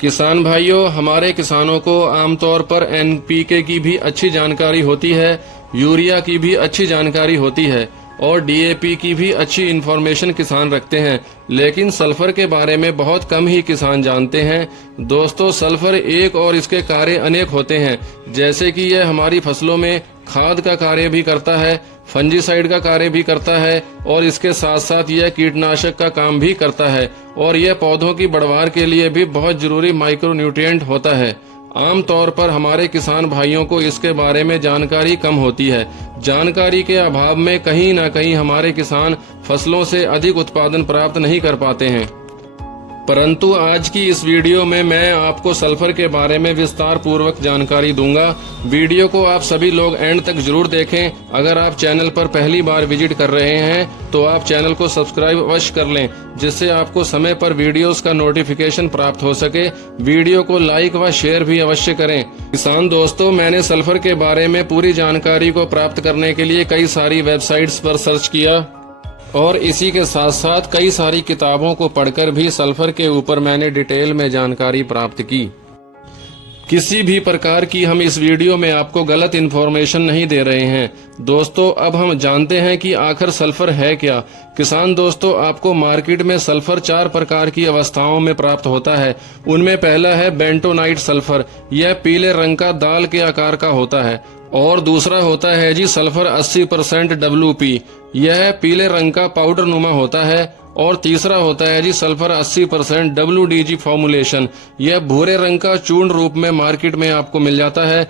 किसान भाइयों, हमारे किसानों को आमतौर पर एनपीके की भी अच्छी जानकारी होती है, यूरिया की भी अच्छी जानकारी होती है और डीएपी की भी अच्छी इन्फॉर्मेशन किसान रखते हैं, लेकिन सल्फर के बारे में बहुत कम ही किसान जानते हैं। दोस्तों, सल्फर एक और इसके कार्य अनेक होते हैं, जैसे कि यह हमारी फसलों में खाद का कार्य भी करता है, फंजीसाइड का कार्य भी करता है और इसके साथ साथ यह कीटनाशक का काम भी करता है और यह पौधों की बढ़वार के लिए भी बहुत जरूरी माइक्रोन्यूट्रिएंट होता है। आमतौर पर हमारे किसान भाइयों को इसके बारे में जानकारी कम होती है। जानकारी के अभाव में कहीं न कहीं हमारे किसान फसलों से अधिक उत्पादन प्राप्त नहीं कर पाते हैं। परंतु आज की इस वीडियो में मैं आपको सल्फर के बारे में विस्तार पूर्वक जानकारी दूंगा। वीडियो को आप सभी लोग एंड तक जरूर देखें। अगर आप चैनल पर पहली बार विजिट कर रहे हैं तो आप चैनल को सब्सक्राइब अवश्य कर लें, जिससे आपको समय पर वीडियोस का नोटिफिकेशन प्राप्त हो सके। वीडियो को लाइक व शेयर भी अवश्य करें। किसान दोस्तों, मैंने सल्फर के बारे में पूरी जानकारी को प्राप्त करने के लिए कई सारी वेबसाइट्स पर सर्च किया और इसी के साथ साथ कई सारी किताबों को पढ़कर भी सल्फर के ऊपर मैंने डिटेल में जानकारी प्राप्त की। किसी भी प्रकार की हम इस वीडियो में आपको गलत इन्फॉर्मेशन नहीं दे रहे हैं। दोस्तों, अब हम जानते हैं कि आखिर सल्फर है क्या। किसान दोस्तों, आपको मार्केट में सल्फर 4 प्रकार की अवस्थाओं में प्राप्त होता है। उनमें पहला है बेंटोनाइट सल्फर। यह पीले रंग का दाल के आकार का होता है। और दूसरा होता है जी सल्फर 80% WP। यह पीले रंग का पाउडर नुमा होता है। और तीसरा होता है जी सल्फर 80% WDG फॉर्मुलेशन। यह भूरे रंग का चूर्ण रूप में मार्केट में आपको मिल जाता है।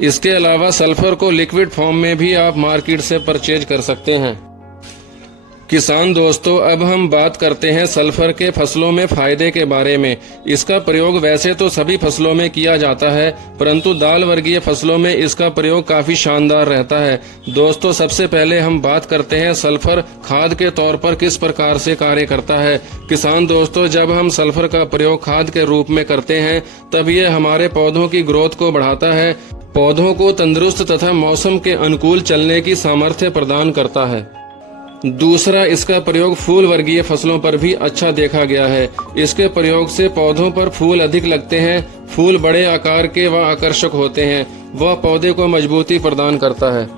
इसके अलावा सल्फर को लिक्विड फॉर्म में भी आप मार्केट से परचेज कर सकते हैं। किसान दोस्तों, अब हम बात करते हैं सल्फर के फसलों में फायदे के बारे में। इसका प्रयोग वैसे तो सभी फसलों में किया जाता है, परंतु दाल वर्गीय फसलों में इसका प्रयोग काफी शानदार रहता है। दोस्तों, सबसे पहले हम बात करते हैं सल्फर खाद के तौर पर किस प्रकार से कार्य करता है। किसान दोस्तों, जब हम सल्फर का प्रयोग खाद के रूप में करते हैं तब यह हमारे पौधों की ग्रोथ को बढ़ाता है, पौधों को तंदुरुस्त तथा मौसम के अनुकूल चलने की सामर्थ्य प्रदान करता है। दूसरा, इसका प्रयोग फूल वर्गीय फसलों पर भी अच्छा देखा गया है। इसके प्रयोग से पौधों पर फूल अधिक लगते हैं, फूल बड़े आकार के व आकर्षक होते हैं, वह पौधे को मजबूती प्रदान करता है।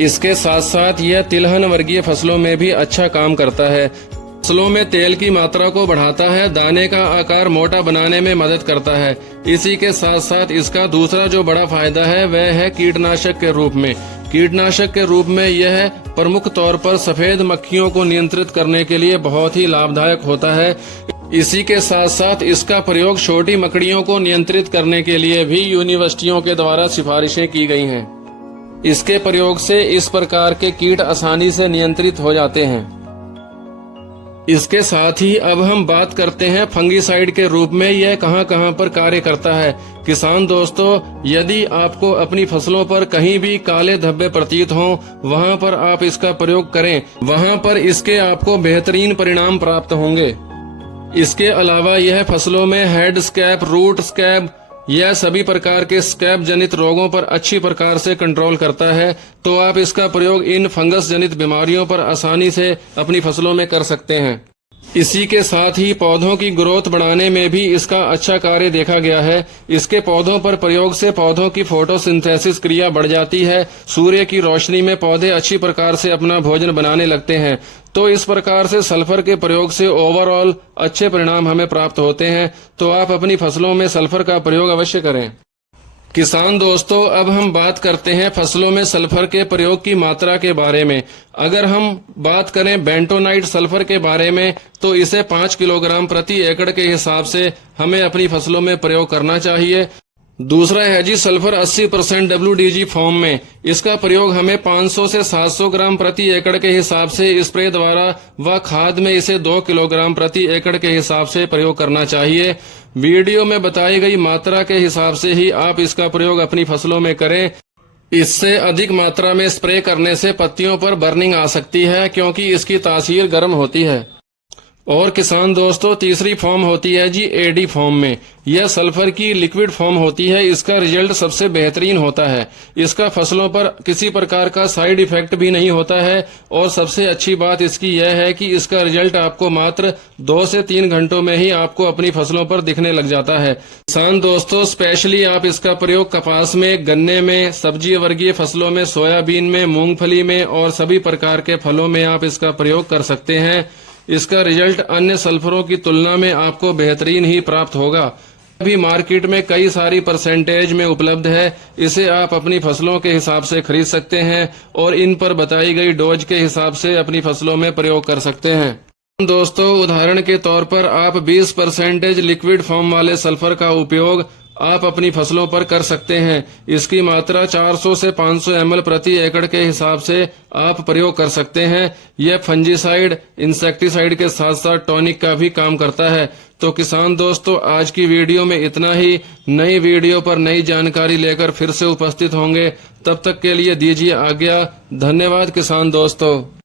इसके साथ साथ यह तिलहन वर्गीय फसलों में भी अच्छा काम करता है। फसलों में तेल की मात्रा को बढ़ाता है, दाने का आकार मोटा बनाने में मदद करता है। इसी के साथ साथ इसका दूसरा जो बड़ा फायदा है वह है कीटनाशक के रूप में। कीटनाशक के रूप में यह प्रमुख तौर पर सफेद मक्खियों को नियंत्रित करने के लिए बहुत ही लाभदायक होता है। इसी के साथ साथ इसका प्रयोग छोटी मकड़ियों को नियंत्रित करने के लिए भी यूनिवर्सिटियों के द्वारा सिफारिशें की गई हैं। इसके प्रयोग से इस प्रकार के कीट आसानी से नियंत्रित हो जाते हैं। इसके साथ ही अब हम बात करते हैं फंगीसाइड के रूप में यह कहां पर कार्य करता है। किसान दोस्तों, यदि आपको अपनी फसलों पर कहीं भी काले धब्बे प्रतीत हों, वहां पर आप इसका प्रयोग करें, वहां पर इसके आपको बेहतरीन परिणाम प्राप्त होंगे। इसके अलावा यह फसलों में हेड स्कैब, रूट स्कैब, यह सभी प्रकार के स्कैब जनित रोगों पर अच्छी प्रकार से कंट्रोल करता है। तो आप इसका प्रयोग इन फंगस जनित बीमारियों पर आसानी से अपनी फसलों में कर सकते हैं। इसी के साथ ही पौधों की ग्रोथ बढ़ाने में भी इसका अच्छा कार्य देखा गया है। इसके पौधों पर प्रयोग से पौधों की फोटोसिंथेसिस क्रिया बढ़ जाती है। सूर्य की रोशनी में पौधे अच्छी प्रकार से अपना भोजन बनाने लगते हैं। तो इस प्रकार से सल्फर के प्रयोग से ओवरऑल अच्छे परिणाम हमें प्राप्त होते हैं। तो आप अपनी फसलों में सल्फर का प्रयोग अवश्य करें। किसान दोस्तों, अब हम बात करते हैं फसलों में सल्फर के प्रयोग की मात्रा के बारे में। अगर हम बात करें बेंटोनाइट सल्फर के बारे में तो इसे 5 किलोग्राम प्रति एकड़ के हिसाब से हमें अपनी फसलों में प्रयोग करना चाहिए। दूसरा है जी सल्फर 80% WDG फॉर्म में। इसका प्रयोग हमें 500 से 700 ग्राम प्रति एकड़ के हिसाब से स्प्रे द्वारा व खाद में इसे 2 किलोग्राम प्रति एकड़ के हिसाब से प्रयोग करना चाहिए। वीडियो में बताई गई मात्रा के हिसाब से ही आप इसका प्रयोग अपनी फसलों में करें। इससे अधिक मात्रा में स्प्रे करने से पत्तियों पर बर्निंग आ सकती है, क्योंकि इसकी तासीर गर्म होती है। और किसान दोस्तों तीसरी फॉर्म होती है जी एडी फॉर्म में। यह सल्फर की लिक्विड फॉर्म होती है। इसका रिजल्ट सबसे बेहतरीन होता है। इसका फसलों पर किसी प्रकार का साइड इफेक्ट भी नहीं होता है और सबसे अच्छी बात इसकी यह है कि इसका रिजल्ट आपको मात्र 2 से 3 घंटों में ही आपको अपनी फसलों पर दिखने लग जाता है। किसान दोस्तों स्पेशली आप इसका प्रयोग कपास में, गन्ने में, सब्जी वर्गीय फसलों में, सोयाबीन में, मूंगफली में और सभी प्रकार के फलों में आप इसका प्रयोग कर सकते हैं। इसका रिजल्ट अन्य सल्फरों की तुलना में आपको बेहतरीन ही प्राप्त होगा। अभी मार्केट में कई सारी परसेंटेज में उपलब्ध है। इसे आप अपनी फसलों के हिसाब से खरीद सकते हैं और इन पर बताई गई डोज के हिसाब से अपनी फसलों में प्रयोग कर सकते हैं। दोस्तों उदाहरण के तौर पर आप 20% लिक्विड फॉर्म वाले सल्फर का उपयोग आप अपनी फसलों पर कर सकते हैं। इसकी मात्रा 400 से 500 ml प्रति एकड़ के हिसाब से आप प्रयोग कर सकते हैं। यह फंजीसाइड, इंसेक्टिसाइड के साथ साथ टॉनिक का भी काम करता है। तो किसान दोस्तों आज की वीडियो में इतना ही। नई वीडियो पर नई जानकारी लेकर फिर से उपस्थित होंगे। तब तक के लिए दीजिए आज्ञा। धन्यवाद किसान दोस्तों।